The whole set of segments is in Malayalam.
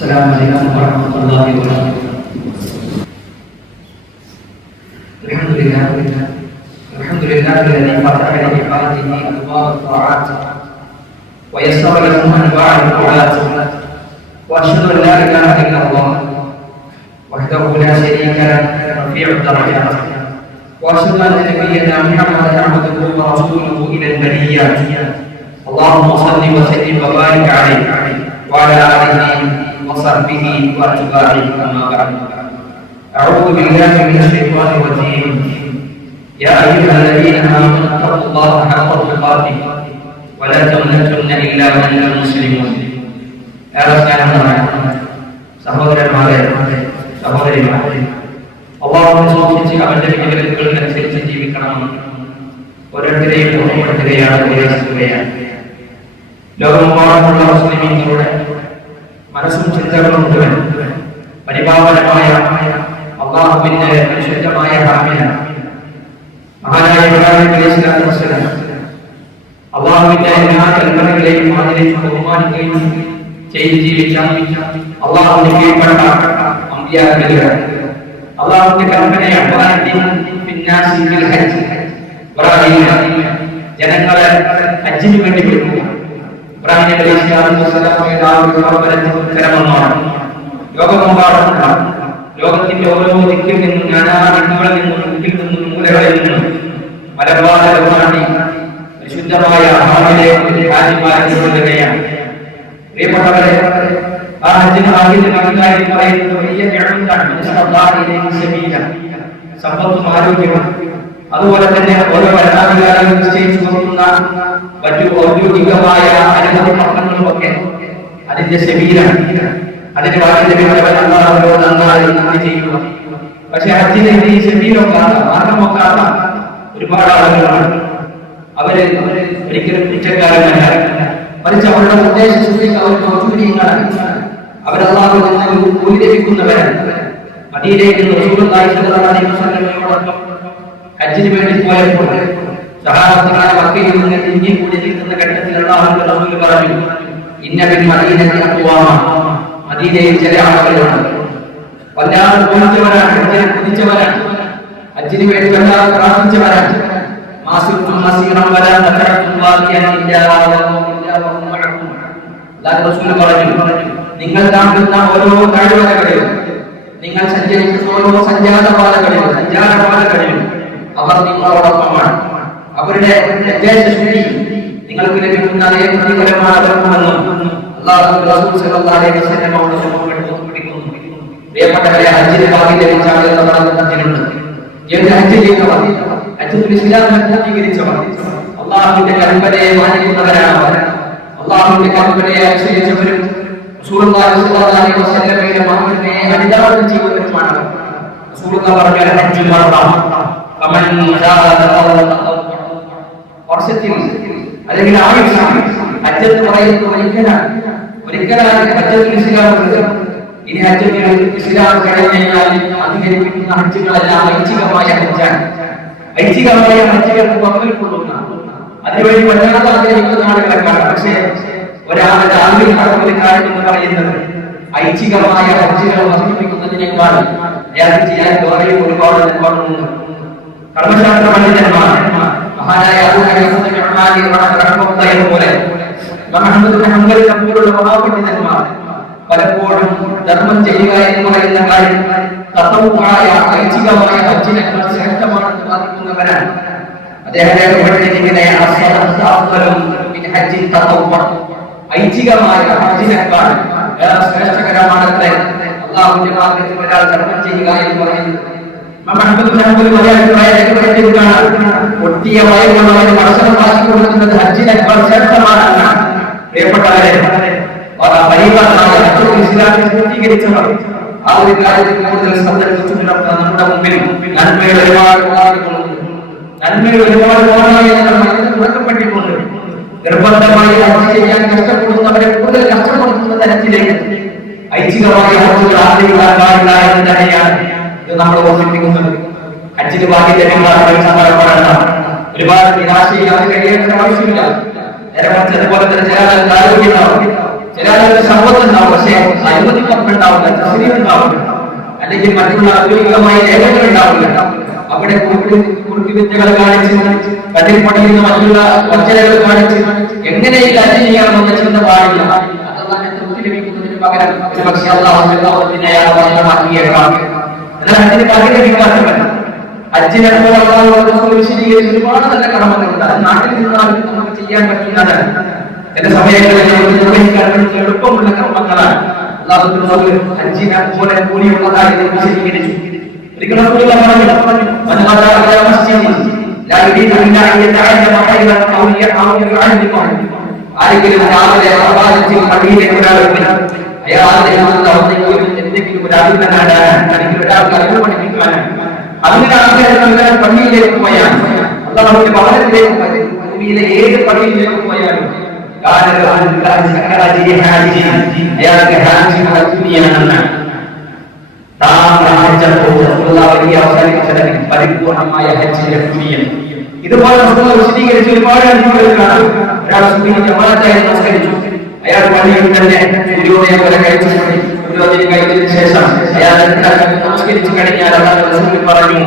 السلام عليكم ورحمة الله وبركاته. الحمد لله الحمد لله الذي فتح لعباده أبواب الطاعات ويسر لهم أنواع القرآن وأشهد أن لا إله إلا الله وحده لا شريك له رفيع الدرجات وأشهد أن نبينا محمدا عبده ورسوله إلى البريات. اللهم صل وسلم وبارك عليه وعلى آله وصحبه وأتباعه أما بعد أعوذ بالله من الشيطان الرجيم يا أيها الذين آمنوا اتقوا الله حق تقاته ولا تموتن إلا وأنتم مسلمون ഏറെസ്നേഹമായ സഹോദരന്മാരെ സഹോദരിമാരെ അള്ളാഹുവിനെ സൂക്ഷിച്ച് അവന്റെ വിധിവിലക്കുകൾക്കനുസരിച്ച് ജീവിക്കണമെന്ന് ഓരോരുത്തരെയും ഓർമ്മപ്പെടുത്തുകയാണ് ഉപദേശിക്കുകയാണ് ലോകമെമ്പാടുമുള്ള മുസ്ലിമീങ്ങളുടെ മനസ്സും ചിന്തകളും മുഴുവൻ പരിപാവനമായ അള്ളാഹുവിന്റെ പരിശുദ്ധമായ ഹാമിയാണ് മഹാനായ ഇബ്രാഹിം അലൈഹി സ്വലാത്തു വസ്സലാം അള്ളാഹുവിന്റെ എല്ലാ കൽപ്പനകളെയും ആദരിച്ച് ബഹുമാനിക്കുകയും ചെയ്ത് ജീവിച്ച അള്ളാഹുവിന് കീഴ്പ്പെട്ട അമ്പിയാക്കളുകൾ അള്ളാഹുവിന്റെ ഫിന്നാസി ബിൽ ഹജ്ജ്. ജനങ്ങളെ ഹജ്ജിന് വേണ്ടി വിളിക്കുക ഇബ്രാഹിം അലൈഹി സ്വലാത്തു വസ്സലാമയുടെ ആ ഒരു പ്രവർത്തനത്തിന് ഉത്തരമെന്നാണ് ലോകമെമ്പാടുമുള്ള ലോകത്തിന്റെ ഓരോ ദിക്കിൽ നിന്നും നാനാ ദിക്കുകളിൽ നിന്നും ദിക്കിൽ നിന്നും മൂലകളിൽ നിന്നും മലബാറി വിശുദ്ധമായ ഹാമിലെ കൊണ്ടുവരികയാണ് പ്രിയപ്പെട്ടവരെ ആ ഹജ്ജിന് ആദ്യത്തെ കണക്കായി പറയുന്നത് വലിയ ജനങ്ങളാണ് സമ്പത്തും ആരോഗ്യവും അതുപോലെ തന്നെ ഓരോ ഭരണാധികാരികൾ നിശ്ചയിച്ചു നോക്കുന്ന മറ്റു ഔദ്യോഗികമായ അനുമതി പത്രങ്ങളും ഒക്കെ അതിന്റെ ശരീരം അതിന്റെ വാക്കിന്റെ നന്നായി നന്ദി ചെയ്യുക പക്ഷെ ഹജ്ജിനെ ഈ ശരീരമൊക്കാത്ത മാർഗമൊക്കാത്ത ഒരുപാട് ആളുകളാണ്. അവർ ഒരിക്കലും കുറ്റക്കാരനല്ല. മറിച്ച് അവരുടെ ഉദ്ദേശ അവർ ഔദ്യോഗികങ്ങളാണ് അവരല്ലാതെ നിന്ന് കൂലി ലഭിക്കുന്നവരാണ് മദീനയിൽ റസൂലുള്ളാഹി സ്വല്ലല്ലാഹു അലൈഹി ഹജ്ജിന് വേണ്ടി പോയപ്പോൾ സഹാബത്തുകളെ മക്കയിൽ നിന്ന് തിരിഞ്ഞു ഘട്ടത്തിൽ അള്ളാഹു റസൂൽ പറഞ്ഞു ഇന്ന ബിൻ മദീന അഖ്വാമ മദീനയിൽ ചില ആളുകളുണ്ട്. വല്ലാതെ കുതിച്ചവരാണ് ഹജ്ജിനെ കുതിച്ചവരാണ്. ഹജ്ജിന് വേണ്ടി വല്ലാതെ പ്രാർത്ഥിച്ചവരാണ്. മാസിക്കും മസീറം റസൂൽ പറഞ്ഞു നിങ്ങൾ കാണുന്ന ഓരോ താഴ്വരകളിലും നിങ്ങൾ സഞ്ചരിക്കുന്ന ഓരോ സഞ്ചാരപാതകളിലും സഞ്ചാരപാതകളിലും അവർ നിങ്ങളോടൊപ്പമാണ് അവരുടെ ഉദ്ദേശശുദ്ധി നിങ്ങൾക്ക് ലഭിക്കുന്ന അതേ പ്രതിഫലമാണ് അവർക്കുമെന്നും അള്ളാഹു റസൂൽ സല്ലല്ലാഹു അലൈഹി വസല്ലം അവിടെ സുഖപ്പെടുത്തുന്നു പ്രിയപ്പെട്ടവരെ ഹജ്ജിന് ഭാഗ്യം ലഭിച്ച ആളുകൾ നമ്മുടെ കൂട്ടത്തിലുണ്ട് ഏത് ഹജ്ജ് ചെയ്യുന്നവർ? ഹജ്ജുൽ ഇസ്ലാം അല്ലെങ്കിൽ എന്ന് പറയുന്നത് ഒരിക്കലാണ്. ഒരിക്കലാണ് ഉള്ളത് ഇനി കഴിഞ്ഞ് കഴിഞ്ഞാൽ അധികരിപ്പിക്കുന്ന ഹജ്ജുകളെല്ലാം ഐച്ഛികമായ ഹജ്ജാണ്. ഐച്ഛികമായ ഹജ്ജുകൾക്ക് കൊള്ളുന്ന അതിനുവേണ്ടി വല്ലാതെ ആഗ്രഹിക്കുന്ന ആളുകളെ പക്ഷേ ഒരാളുടെ നടക്കുന്ന കാര്യം എന്ന് പറയുന്നത് ഐച്ഛികമായ ഹജ്ജുകൾ വർദ്ധിപ്പിക്കുന്നതിനേക്കാൾ ഞാൻ ചെയ്യാൻ ഒരുപാട് ഒരുപാടുണ്ട്. കർമ്മശാസ്ത്ര പണ്ഡിതന്മാർ മഹാനായ മഹാപണ്ഡിതന്മാർ പലപ്പോഴും ധർമ്മം ചെയ്യുക എന്ന് പറയുന്ന കാര്യം തത്വമായ ഐച്ഛികമായ ഹജ്ജിനേക്കാൾ ശ്രേഷ്ഠമാണെന്ന് വാദിക്കുന്നവരാണ് ഐച്ഛികമായ ഹജ്ജിനേക്കാൾ ശ്രേഷ്ഠകരമാണത്രേ. മാർഗത്തിൽ ഒരാൾ ധർമ്മം ചെയ്യുക എന്ന് പറയുന്നത് ഒട്ടിയ വയറുള്ളവരെ ഭക്ഷണം വാശി കൊടുക്കുന്നത് ഹജ്ജിനേക്കാൾ ശ്രേഷ്ഠമാണ് പ്രിയപ്പെട്ടവരെ പരിപാലനായ ഇസ്ലാമിനെ പൂർത്തീകരിച്ചവർ ആ ഒരു കാര്യത്തിൽ കൂടുതൽ ശ്രദ്ധ പുലർത്താൻ നമ്മുടെ മുമ്പിൽ നന്മയുടെ ഒരുപാട് വാർത്തകളുണ്ട് നന്മയുടെ ഒരുപാട് വാർത്തകൾ തുടക്കപ്പെട്ടിട്ടുണ്ട്. നിർബന്ധമായി ഹജ്ജ് ചെയ്യാൻ കഷ്ടപ്പെടുന്നവരെ കൂടുതൽ കഷ്ടപ്പെടുത്തുന്നത് ഹജ്ജിലേക്ക്. ഐച്ഛികമായ ഹജ്ജുകൾ ഇത് നമ്മൾ ഓർമ്മിപ്പിക്കുന്നത്. ഭാഗ്യം ലഭിക്കാത്ത സമ്മതപ്പെടേണ്ട ഒരുപാട് നിരാശയില്ലാതെ കഴിയേണ്ട ആവശ്യമില്ല. നേരെ മറിച്ച് അതുപോലെ തന്നെ ചില ആളുകൾക്ക് ആരോഗ്യം ഉണ്ടാവും. ചില സമ്പത്ത് ഉണ്ടാവും. പക്ഷേ അനുവദിക്കപ്പെട്ട ഉണ്ടാവില്ല തസ്ലീം ഉണ്ടാവില്ല അല്ലെങ്കിൽ മറ്റുള്ള ഔദ്യോഗികമായ രേഖകൾ ഉണ്ടാവില്ല. അവിടെ കുറുക്കി വിദ്യകൾ കാണിച്ച് കണ്ണിൽ നിന്ന് മറ്റുള്ള വഞ്ചനകൾ കാണിച്ച് എങ്ങനെയും ഹജ്ജ് ചെയ്യാമെന്ന ചിന്ത പാടില്ല. അള്ളാഹിനെ തൃപ്തി ലഭിക്കുന്നതിന് പകരം ഒരു പക്ഷേ അള്ളാഹു അതിനെ അയാൾ ഭക്ഷണമാക്കിയേക്കാം എന്നാൽ അതിന് പകരം ലഭിക്കാത്തവൻ ഹജ്ജിനപ്പോൾ അള്ളാഹു റസൂൽ വിശദീകരിച്ച ഒരുപാട് നല്ല കടമകളുണ്ട് അത് നാട്ടിൽ നിന്നാലും നമുക്ക് ചെയ്യാൻ പറ്റുന്നതാണ് ചില സമയങ്ങളിൽ നിർവഹിക്കാൻ പറ്റുന്ന എളുപ്പമുള്ള കർമ്മങ്ങളാണ്. ഹജ്ജിനെ പോലെ കൂടിയുള്ളതായി ഇത് വിശദീകരിച്ചു ഒരിക്കലും റസൂൽ പറഞ്ഞു. "മൻ ഖദാ ഇലാ മസ്ജിദിൻ ലാ യുരീദു ഇല്ലാ അൻ യതഅല്ലമ ഖൈറൻ ഔ ആരെങ്കിലും രാവിലെ അർബാദത്തിൽ പള്ളിയിലേക്ക് ഒരാൾ വരും അയാളെ ഒന്നെങ്കിലും എന്തെങ്കിലും ഒരു അറിവ് നേടാൻ അല്ലെങ്കിൽ ഒരാൾക്ക് അറിവ് പഠിപ്പിക്കാനാണ് അതിന്റെ ആഗ്രഹം പള്ളിയിലേക്ക് പോയാൽ അള്ളാഹുവിന്റെ ഭവനത്തിലേക്ക് പോയി ഭൂമിയിലെ ഏത് പള്ളിയിലേക്ക് പോയാലും അയാൾക്ക് ഹാജി ഹജ്ജിയാണെന്നാണ് പരിപൂർണമായ ഹജ്ജിന്റെ പുണ്യം ഇതുപോലെ റസൂലുള്ളാഹി വിശദീകരിച്ച ഒരുപാട് അനുഭവങ്ങൾ കാണാം ഒരാൾ സുബഹി ജമാഅത്തായി നമസ്കരിച്ചു അയാൾ പള്ളിയിൽ തന്നെ സൂര്യോദയം വരെ കഴിച്ചു പുരോഗതി കഴിഞ്ഞതിന് ശേഷം അയാൾ നമസ്കരിച്ചു കഴിഞ്ഞാൽ അള്ളാഹു പറഞ്ഞു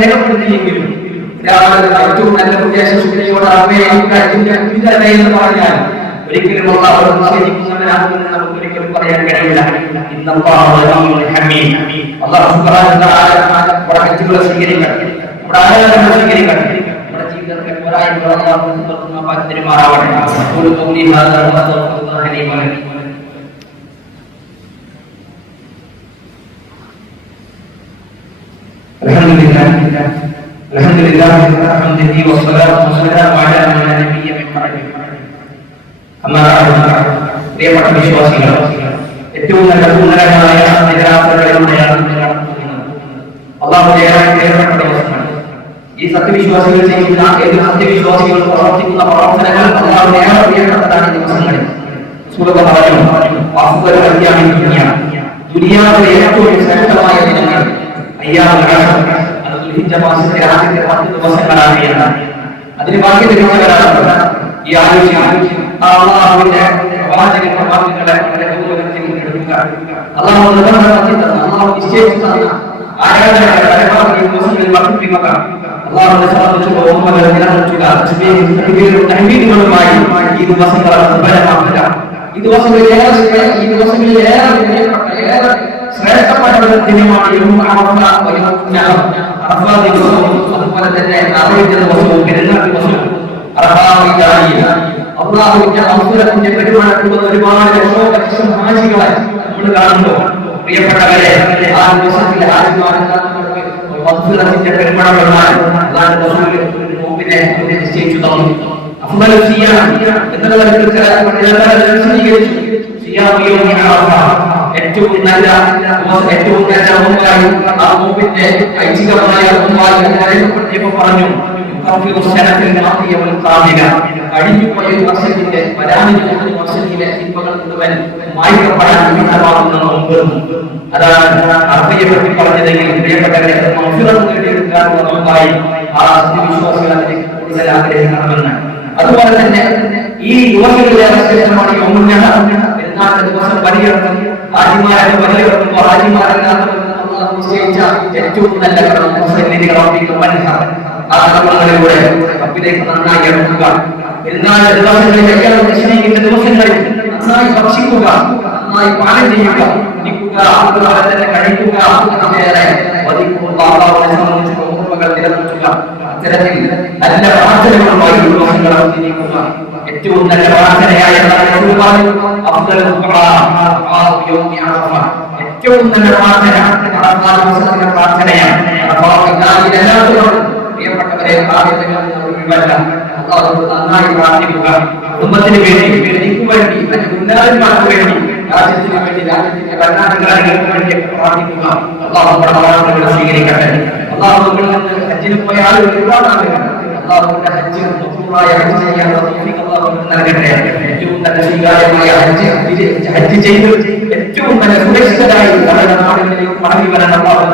രേഖപ്പെടുത്തില്ലെങ്കിലും നല്ല പറഞ്ഞാൽ ഒരിക്കലും അള്ളാഹു നിഷേധിക്കുന്നവനാകുമെന്ന് നമുക്ക് ഒരിക്കലും പറയാൻ കഴിയില്ല ഇന്നല്ലാഹു ഗനിയ്യുൻ ഹമീദ് അള്ളാഹു സുബ്ഹാനഹു വ തആല നമ്മുടെ ഹജ്ജുകളെ സ്വീകരിക്കട്ടെ നമ്മുടെ ആരാധന സ്വീകരിക്കട്ടെ നമ്മുടെ ജീവിതത്തിൽ പോരായ്മകൾ അള്ളാഹു തുറക്കുന്ന പാത്തിരുമാറാവട്ടെ ഒരു കൗലി ഹാദാ വസ്തഗ്ഫിറുല്ലാഹ ലി വലക്കും الحمد لله الحمد لله حمده والصلاة والسلام على من لا نبي من بعده أما بعد പ്രിയപ്പെട്ട വിശ്വാസികൾ ഏറ്റവും നല്ല സുന്ദരമായ കടന്നുപോകുന്നത് അള്ളാഹു ഏറെ ഈ സത്യവിശ്വാസികൾ ചെയ്യുന്ന ഏത് സത്യവിശ്വാസികൾ പ്രവർത്തിക്കുന്ന പ്രവർത്തനങ്ങൾ അള്ളാഹു ഏറെ പ്രിയപ്പെട്ടതാണ് ദിവസങ്ങളിൽ. സുലഭ പറഞ്ഞു വാസുകൾ അത്യാഹിക്കുകയാണ് ദുനിയാവിലെ ഏറ്റവും ശ്രേഷ്ഠമായ ദിനങ്ങൾ അയ്യാമ അത് അതിന് ബാക്കി ദിവസങ്ങളാണ് ഈ ആലോചന ആ അള്ളാഹുവിന്റെ പ്രവാചക പ്രവാചകളെ വളരെ ഗൗരവത്തിൽ എടുക്കുക അള്ളാഹു നിർബന്ധമാക്കി തന്ന അള്ളാഹു നിശ്ചയിച്ചു തന്ന ആരാധനകളെ പരമാവധി ദിവസങ്ങളിൽ വർദ്ധിപ്പിക്കുക അള്ളാഹുവിനെ സംബന്ധിച്ചുള്ള ഓർമ്മകൾ നിലനിർത്തുക തസ്ബീഹും തക്ബീറും തഹ്മീദുകളുമായി ഈ ദിവസങ്ങളെ നിർഭരമാക്കുക ഈ ദിവസങ്ങളിൽ ഏറെ ശ്രേ- ഈ ദിവസങ്ങളിൽ ഏറെ പ്രിയപ്പെട്ട ഏറെ ശ്രേഷ്ഠപ്പെട്ട ഒരു ദിനമാണ് യൗമ അറഫ വ യൗമു നഹർ. അറഫ ദിവസവും അതുപോലെ തന്നെ അറഫ ദിവസവും പെരുന്നാൾ ദിവസവും അർഹാമിലായി അള്ളാഹുവിന്റെ അവസരത്തിന്റെ പെരുമാറ്റമുള്ള ഒരുപാട് ലക്ഷോലക്ഷം ഹാജികളെ നമ്മൾ കാണുമ്പോൾ പ്രിയപ്പെട്ടവരെ ആ ദിവസത്തിൽ അള്ളാഹു റസൂൽ നോമ്പിനെ നിശ്ചയിച്ചു തന്നു. ഏറ്റവും നല്ല ഏറ്റവും നല്ല ഐച്ഛികമായ പറഞ്ഞു. കഴിഞ്ഞുപോയ വർഷത്തിന്റെ വരാനിരിക്കുന്ന ഒരു വർഷത്തിലെ തിന്മകൾ മുഴുവൻ മായ്ക്കപ്പെടാൻ നിമിത്തമാകുന്ന നോമ്പ് അതാണ് അർപ്പയെ പറ്റി പറഞ്ഞതെങ്കിൽ പ്രിയപ്പെട്ടവരെ നേടിയെടുക്കാനുള്ള ആ സത്യവിശ്വാസികൾ അതിലേക്ക് കൂടുതൽ ആഗ്രഹിക്കണമെന്ന് അതുപോലെ തന്നെ ഈ ദിവസങ്ങളിലെ ശ്രേഷ്ഠമാണ് യോമുന്നഹ പെരുന്നാളിന്റെ ദിവസം ബലിയിറക്കും ഹാജിമാരെ ബലിയിറക്കുമ്പോൾ ഹാജിമാരല്ലാത്തവർക്ക് നിശ്ചയിച്ച ഏറ്റവും നല്ല കടന്നു വൻഹ ആ കർമ്മങ്ങളിലൂടെ റബ്ബിലേക്ക് നന്നായി അടുക്കുക എന്നാൽ ദിവസങ്ങളിൽ അയാൾ നിശ്ചയിക്കുന്ന ദിവസങ്ങളിൽ നന്നായി ഭക്ഷിക്കുക നന്നായി പാലം ചെയ്യുക കുടിക്കുക അതുപോലെ തന്നെ കഴിക്കുക അള്ളാഹുവിനെ സംബന്ധിച്ചുള്ള ഓർമ്മകൾ നിലനിർത്തുക. അത്തരത്തിൽ നല്ല പ്രാർത്ഥനകളുമായി ദിവസങ്ങൾ അവതരിക്കുക ഏറ്റവും നല്ല പ്രാർത്ഥനയായ ഏറ്റവും നല്ല പ്രാർത്ഥന നന്നായി പ്രാർത്ഥിക്കുക കുടുംബത്തിന് വേണ്ടി എനിക്ക് വേണ്ടി മറ്റു ഉന്നതന്മാർക്ക് വേണ്ടി രാജ്യത്തിന് വേണ്ടി രാജ്യത്തിന്റെ ഭരണാധികാരികൾക്ക് വേണ്ടി പ്രാർത്ഥിക്കുക അള്ളാഹു നമ്മുടെ പ്രാർത്ഥനകൾ സ്വീകരിക്കട്ടെ അള്ളാഹു നമ്മൾ ഹജ്ജിന് പോയ ആളുകൾ ഒരുപാട് ആളുകൾ അള്ളാഹുവിന്റെ ഹജ്ജ് മക്ബൂറായ ഹജ്ജ് ചെയ്യാൻ നൽകട്ടെ ഏറ്റവും നല്ല സ്വീകാര്യമായ ഹജ്ജ് ഹജ്ജ് ചെയ്ത് ഏറ്റവും നല്ല സുരക്ഷിതരായി നമ്മുടെ നാടുകളിലേക്ക് മടങ്ങി വരാൻ അള്ളാഹു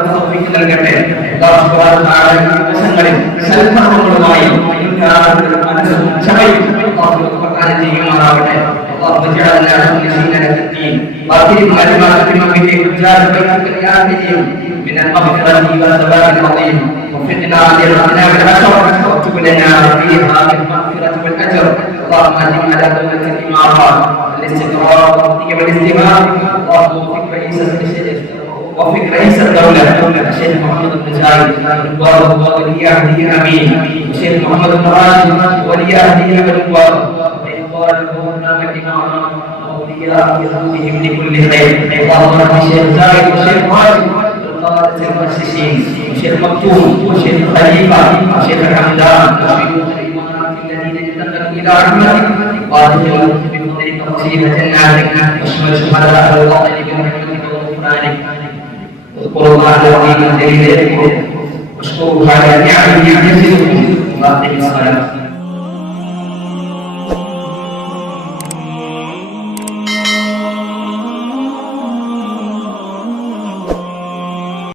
നൽകട്ടെ. അള്ളാഹു സുബ്ഹാനഹു വ തആല ഈ ദിവസങ്ങളിൽ സൽക്കർമ്മങ്ങളുമായി എല്ലാവരുടെ മനസ്സും ക്ഷമയും അള്ളാഹു നമുക്ക് പ്രദാനം ചെയ്യുമാറാവട്ടെ اللهم اجعلنا مخلصين لك الدين واكرم كلمات بمن رجال بيتك الآمنين من المغفرة والثبات العظيم وفقنا لربنا بالأجر واكتب لنا فيها بالمغفرة والأجر اللهم أتم على دولة الإمارات الاستقرار والتي والاستماع اللهم وفق رئيس وفق رئيس الدولة الشيخ محمد بن زايد رضوانه ولي عهده امين الشيخ محمد بن راشد ولي عهده رضوانه وإخوانه والإمام وأولياء بهم لكل خير اللهم رب الشيخ زايد والشيخ راشد والقادة المؤسسين والشيخ مكتوم والشيخ خليفة والشيخ حمدان وشيوخ الإمارات الذين انتقلوا إلى رحمتك وادخلهم بفضلك فصيح جناتك واشمل شهداء الوطن برحمتك وغفرانك वाला उसको उठाकर क्या बातें